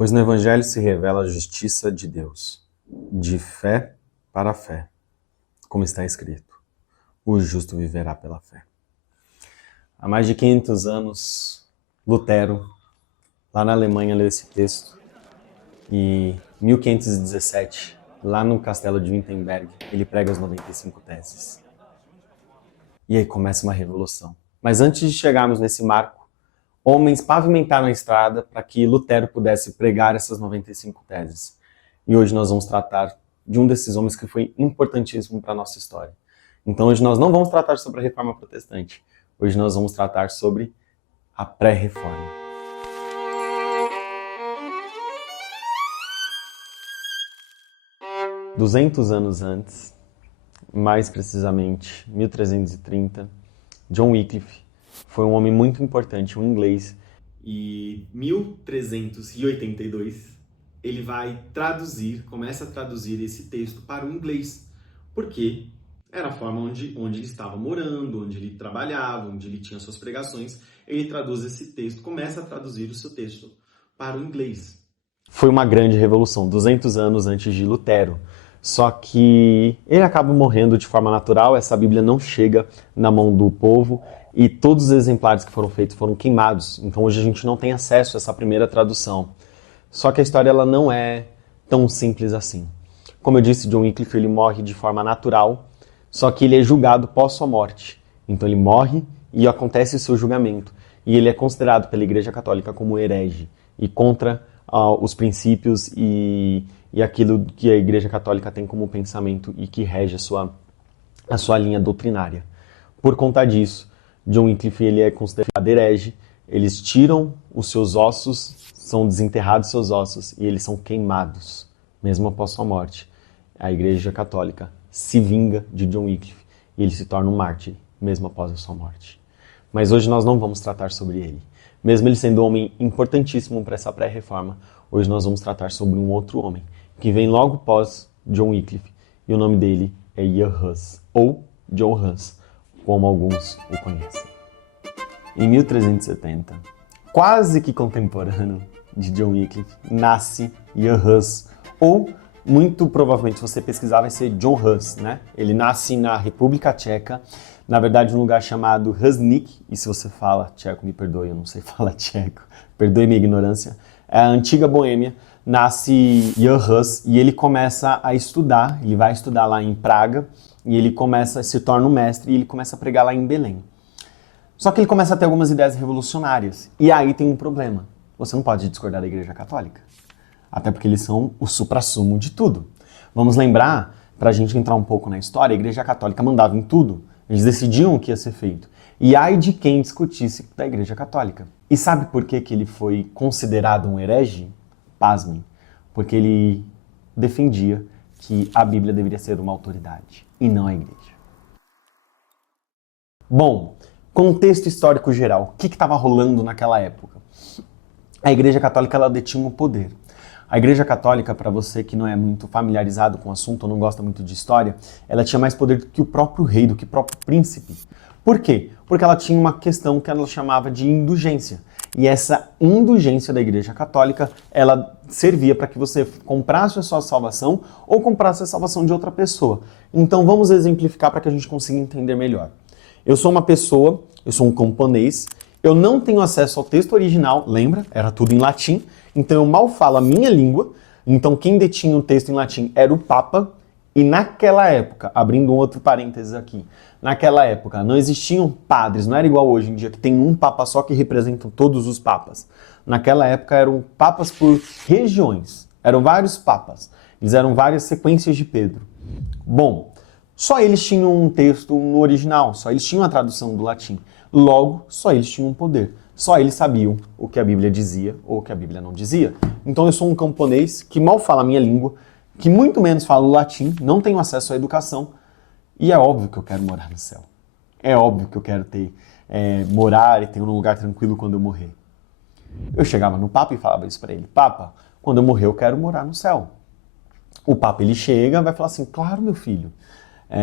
Pois no Evangelho se revela a justiça de Deus, de fé para fé, como está escrito: o justo viverá pela fé. Há mais de 500 anos, Lutero, lá na Alemanha, leu esse texto e em 1517, lá no castelo de Wittenberg, ele prega as 95 teses. E aí começa uma revolução. Mas antes de chegarmos nesse marco, homens pavimentaram a estrada para que Lutero pudesse pregar essas 95 teses. E hoje nós vamos tratar de um desses homens que foi importantíssimo para a nossa história. Então hoje nós não vamos tratar sobre a Reforma Protestante. Hoje nós vamos tratar sobre a pré-reforma. Duzentos anos antes, mais precisamente 1330, John Wycliffe foi um homem muito importante, um inglês. E 1382 ele vai começa a traduzir esse texto para o inglês, porque era a forma onde ele estava morando, onde ele trabalhava, onde ele tinha suas pregações. Ele traduz esse texto, começa a traduzir o seu texto para o inglês. Foi uma grande revolução, 200 anos antes de Lutero. Só que ele acaba morrendo de forma natural, essa Bíblia não chega na mão do povo e todos os exemplares que foram feitos foram queimados. Então hoje a gente não tem acesso a essa primeira tradução. Só que a história ela não é tão simples assim. Como eu disse, John Wycliffe ele morre de forma natural, só que ele é julgado pós sua morte. Então ele morre e acontece o seu julgamento. E ele é considerado pela Igreja Católica como herege e contra os princípios e aquilo que a Igreja Católica tem como pensamento e que rege a sua linha doutrinária. Por conta disso, John Wycliffe ele é considerado herege, eles tiram os seus ossos, são desenterrados seus ossos e eles são queimados, mesmo após sua morte. A Igreja Católica se vinga de John Wycliffe e ele se torna um mártir, mesmo após a sua morte. Mas hoje nós não vamos tratar sobre ele. Mesmo ele sendo um homem importantíssimo para essa pré-reforma, hoje nós vamos tratar sobre um outro homem, que vem logo após John Wycliffe, e o nome dele é Ian Hus, ou John Hus, como alguns o conhecem. Em 1370, quase que contemporâneo de John Wycliffe, nasce Ian Hus, ou muito provavelmente, se você pesquisar, vai ser John Hus, né? Ele nasce na República Tcheca, na verdade, num lugar chamado Husnik, e se você fala tcheco, me perdoe, eu não sei falar tcheco, perdoe minha ignorância, é a antiga Boêmia, nasce Ian Hus e ele começa a estudar, ele vai estudar lá em Praga, e ele se torna um mestre e ele começa a pregar lá em Belém. Só que ele começa a ter algumas ideias revolucionárias, e aí tem um problema, você não pode discordar da Igreja Católica, até porque eles são o suprassumo de tudo. Vamos lembrar, para a gente entrar um pouco na história, a Igreja Católica mandava em tudo. Eles decidiam o que ia ser feito. E ai de quem discutisse da Igreja Católica. E sabe por que ele foi considerado um herege? Pasmem. Porque ele defendia que a Bíblia deveria ser uma autoridade e não a Igreja. Bom, contexto histórico geral. O que estava rolando naquela época? A Igreja Católica ela detinha o poder. A Igreja Católica, para você que não é muito familiarizado com o assunto ou não gosta muito de história, ela tinha mais poder do que o próprio rei, do que o próprio príncipe. Por quê? Porque ela tinha uma questão que ela chamava de indulgência. E essa indulgência da Igreja Católica, ela servia para que você comprasse a sua salvação ou comprasse a salvação de outra pessoa. Então vamos exemplificar para que a gente consiga entender melhor. Eu sou uma pessoa, eu sou um camponês, eu não tenho acesso ao texto original, lembra? Era tudo em latim. Então eu mal falo a minha língua, então quem detinha o texto em latim era o Papa, e naquela época, abrindo um outro parênteses aqui, naquela época não existiam padres, não era igual hoje em dia que tem um Papa só que representa todos os papas. Naquela época eram papas por regiões, eram vários papas, eles eram várias sequências de Pedro. Bom, só eles tinham um texto no original, só eles tinham a tradução do latim, logo só eles tinham poder. Só eles sabiam o que a Bíblia dizia ou o que a Bíblia não dizia. Então eu sou um camponês que mal fala a minha língua, que muito menos fala o latim, não tenho acesso à educação, e é óbvio que eu quero morar no céu. É óbvio que eu quero morar e ter um lugar tranquilo quando eu morrer. Eu chegava no Papa e falava isso para ele: Papa, quando eu morrer eu quero morar no céu. O Papa ele chega e vai falar assim: claro, meu filho,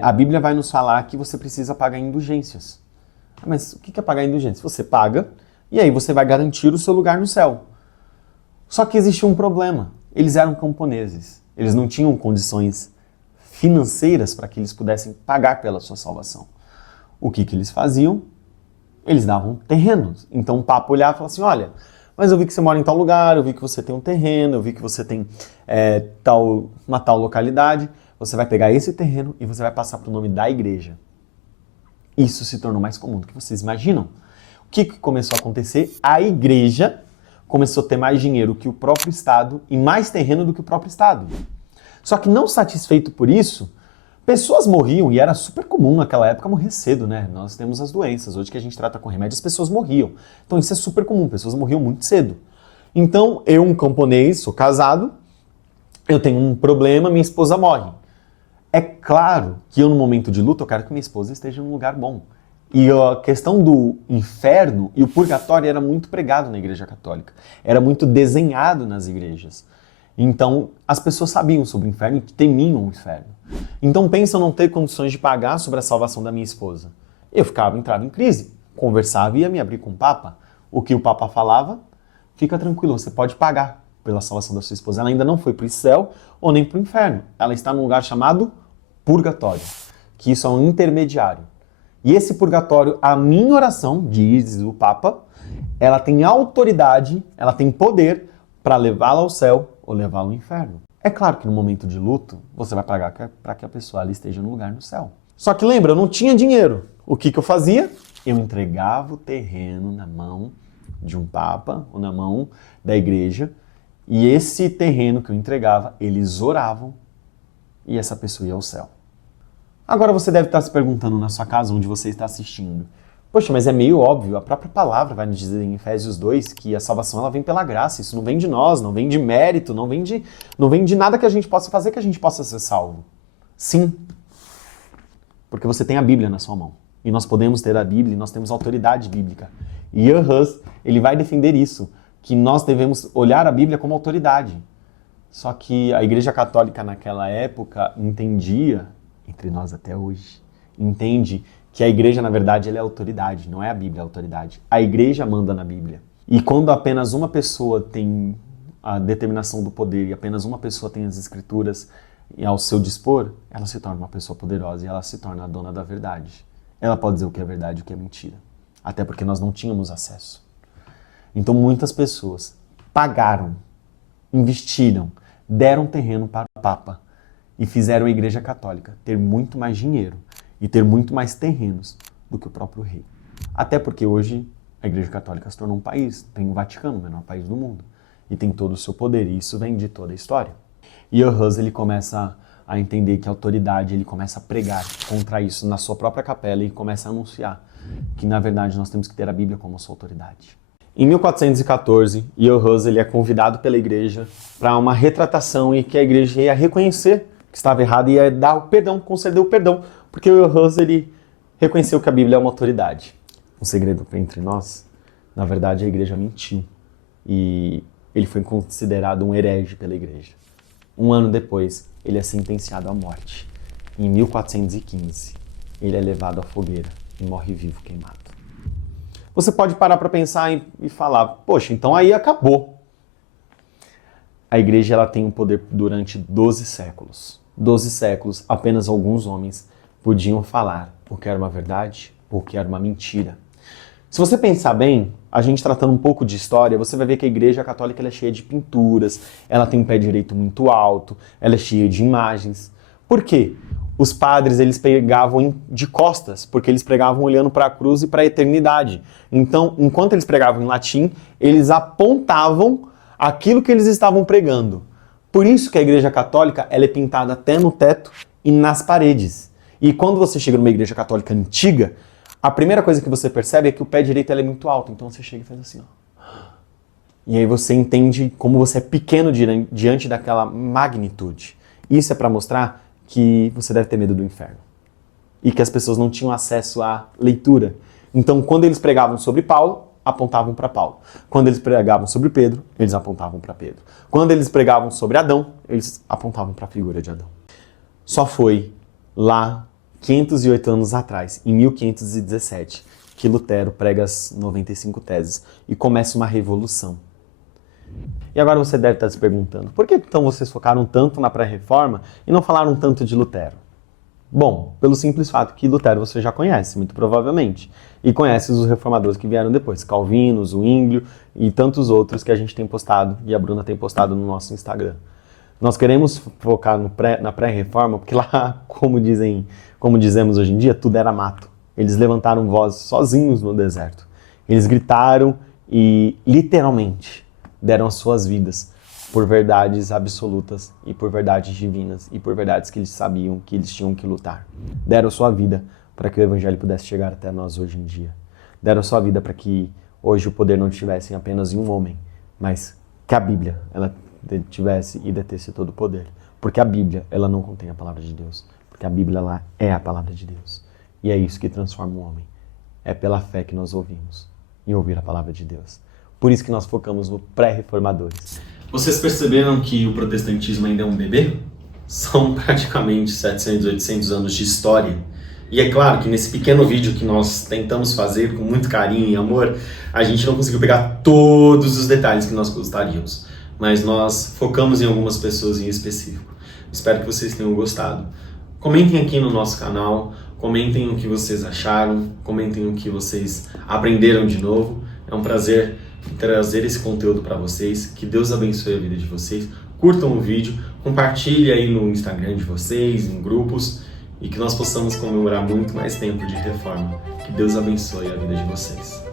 a Bíblia vai nos falar que você precisa pagar indulgências. Mas o que é pagar indulgência? Você paga, e aí você vai garantir o seu lugar no céu. Só que existia um problema. Eles eram camponeses. Eles não tinham condições financeiras para que eles pudessem pagar pela sua salvação. O que eles faziam? Eles davam terrenos. Então o Papa olhava e falava assim, olha, mas eu vi que você mora em tal lugar, eu vi que você tem um terreno, eu vi que você tem uma tal localidade, você vai pegar esse terreno e você vai passar para o nome da igreja. Isso se tornou mais comum do que vocês imaginam. O que começou a acontecer? A igreja começou a ter mais dinheiro que o próprio Estado e mais terreno do que o próprio Estado. Só que não satisfeito por isso, pessoas morriam, e era super comum naquela época morrer cedo, né? Nós temos as doenças, hoje que a gente trata com remédio, as pessoas morriam. Então isso é super comum, pessoas morriam muito cedo. Então eu, um camponês, sou casado, eu tenho um problema, minha esposa morre. É claro que eu, no momento de luto, eu quero que minha esposa esteja num lugar bom. E a questão do inferno e o purgatório era muito pregado na Igreja Católica. Era muito desenhado nas igrejas. Então, as pessoas sabiam sobre o inferno e temiam o inferno. Então, pensa eu não ter condições de pagar sobre a salvação da minha esposa. Eu entrava em crise, conversava e ia me abrir com o Papa. O que o Papa falava? Fica tranquilo, você pode pagar pela salvação da sua esposa. Ela ainda não foi para o céu ou nem para o inferno. Ela está num lugar chamado purgatório, que isso é um intermediário. E esse purgatório, a minha oração, diz o Papa, ela tem autoridade, ela tem poder para levá-la ao céu ou levá-la ao inferno. É claro que no momento de luto, você vai pagar para que a pessoa ali esteja no lugar no céu. Só que lembra, eu não tinha dinheiro. O que eu fazia? Eu entregava o terreno na mão de um papa ou na mão da igreja, e esse terreno que eu entregava, eles oravam e essa pessoa ia ao céu. Agora você deve estar se perguntando na sua casa onde você está assistindo. Poxa, mas é meio óbvio, a própria palavra vai nos dizer em Efésios 2 que a salvação ela vem pela graça, isso não vem de nós, não vem de mérito, não vem de nada que a gente possa fazer que a gente possa ser salvo. Sim, porque você tem a Bíblia na sua mão. E nós podemos ter a Bíblia, e nós temos autoridade bíblica. E Ian Hus, ele vai defender isso, que nós devemos olhar a Bíblia como autoridade. Só que a Igreja Católica naquela época entendia, entre nós até hoje, entende que a igreja, na verdade, ela é autoridade, não é a Bíblia a autoridade. A igreja manda na Bíblia. E quando apenas uma pessoa tem a determinação do poder e apenas uma pessoa tem as escrituras ao seu dispor, ela se torna uma pessoa poderosa e ela se torna a dona da verdade. Ela pode dizer o que é verdade e o que é mentira. Até porque nós não tínhamos acesso. Então muitas pessoas pagaram, investiram, deram terreno para o Papa e fizeram a Igreja Católica ter muito mais dinheiro e ter muito mais terrenos do que o próprio rei. Até porque hoje a Igreja Católica se tornou um país, tem o Vaticano, o menor país do mundo, e tem todo o seu poder, e isso vem de toda a história. E o Hus, ele começa a entender que a autoridade, ele começa a pregar contra isso na sua própria capela e começa a anunciar que, na verdade, nós temos que ter a Bíblia como sua autoridade. Em 1414, Ian Hus ele é convidado pela igreja para uma retratação e que a igreja ia reconhecer que estava errado e ia dar o perdão, conceder o perdão, porque o Ian Hus ele reconheceu que a Bíblia é uma autoridade. Um segredo entre nós, na verdade a igreja mentiu e ele foi considerado um herege pela igreja. Um ano depois, ele é sentenciado à morte. Em 1415, ele é levado à fogueira e morre vivo queimado. Você pode parar para pensar e falar, poxa, então aí acabou. A igreja ela tem um poder durante 12 séculos. 12 séculos, apenas alguns homens podiam falar o que era uma verdade ou o que era uma mentira. Se você pensar bem, a gente tratando um pouco de história, você vai ver que a igreja católica ela é cheia de pinturas, ela tem um pé direito muito alto, ela é cheia de imagens. Por quê? Os padres, eles pregavam de costas, porque eles pregavam olhando para a cruz e para a eternidade. Então, enquanto eles pregavam em latim, eles apontavam aquilo que eles estavam pregando. Por isso que a igreja católica ela é pintada até no teto e nas paredes. E quando você chega numa igreja católica antiga, a primeira coisa que você percebe é que o pé direito ela é muito alto. Então você chega e faz assim, ó. E aí você entende como você é pequeno diante daquela magnitude. Isso é para mostrar que você deve ter medo do inferno. E que as pessoas não tinham acesso à leitura. Então, quando eles pregavam sobre Paulo, apontavam para Paulo. Quando eles pregavam sobre Pedro, eles apontavam para Pedro. Quando eles pregavam sobre Adão, eles apontavam para a figura de Adão. Só foi lá, 508 anos atrás, em 1517, que Lutero prega as 95 teses e começa uma revolução. E agora você deve estar se perguntando, por que então vocês focaram tanto na pré-reforma e não falaram tanto de Lutero? Bom, pelo simples fato que Lutero você já conhece, muito provavelmente, e conhece os reformadores que vieram depois, Calvino, Zwinglio e tantos outros que a gente tem postado, e a Bruna tem postado no nosso Instagram. Nós queremos focar na pré-reforma, porque lá, como dizemos hoje em dia, tudo era mato. Eles levantaram voz sozinhos no deserto. Eles gritaram e, literalmente, deram as suas vidas por verdades absolutas e por verdades divinas e por verdades que eles sabiam que eles tinham que lutar. Deram sua vida para que o Evangelho pudesse chegar até nós hoje em dia. Deram sua vida para que hoje o poder não estivesse apenas em um homem, mas que a Bíblia ela tivesse e detesse todo o poder. Porque a Bíblia ela não contém a palavra de Deus. Porque a Bíblia ela é a palavra de Deus. E é isso que transforma o homem. É pela fé que nós ouvimos em ouvir a palavra de Deus. Por isso que nós focamos no pré-reformadores. Vocês perceberam que o protestantismo ainda é um bebê? São praticamente 700, 800 anos de história. E é claro que nesse pequeno vídeo que nós tentamos fazer com muito carinho e amor, a gente não conseguiu pegar todos os detalhes que nós gostaríamos. Mas nós focamos em algumas pessoas em específico. Espero que vocês tenham gostado. Comentem aqui no nosso canal, comentem o que vocês acharam, comentem o que vocês aprenderam de novo. É um prazer trazer esse conteúdo para vocês. Que Deus abençoe a vida de vocês. Curtam o vídeo, compartilhem aí no Instagram de vocês, em grupos, e que nós possamos comemorar muito mais tempo de reforma. Que Deus abençoe a vida de vocês.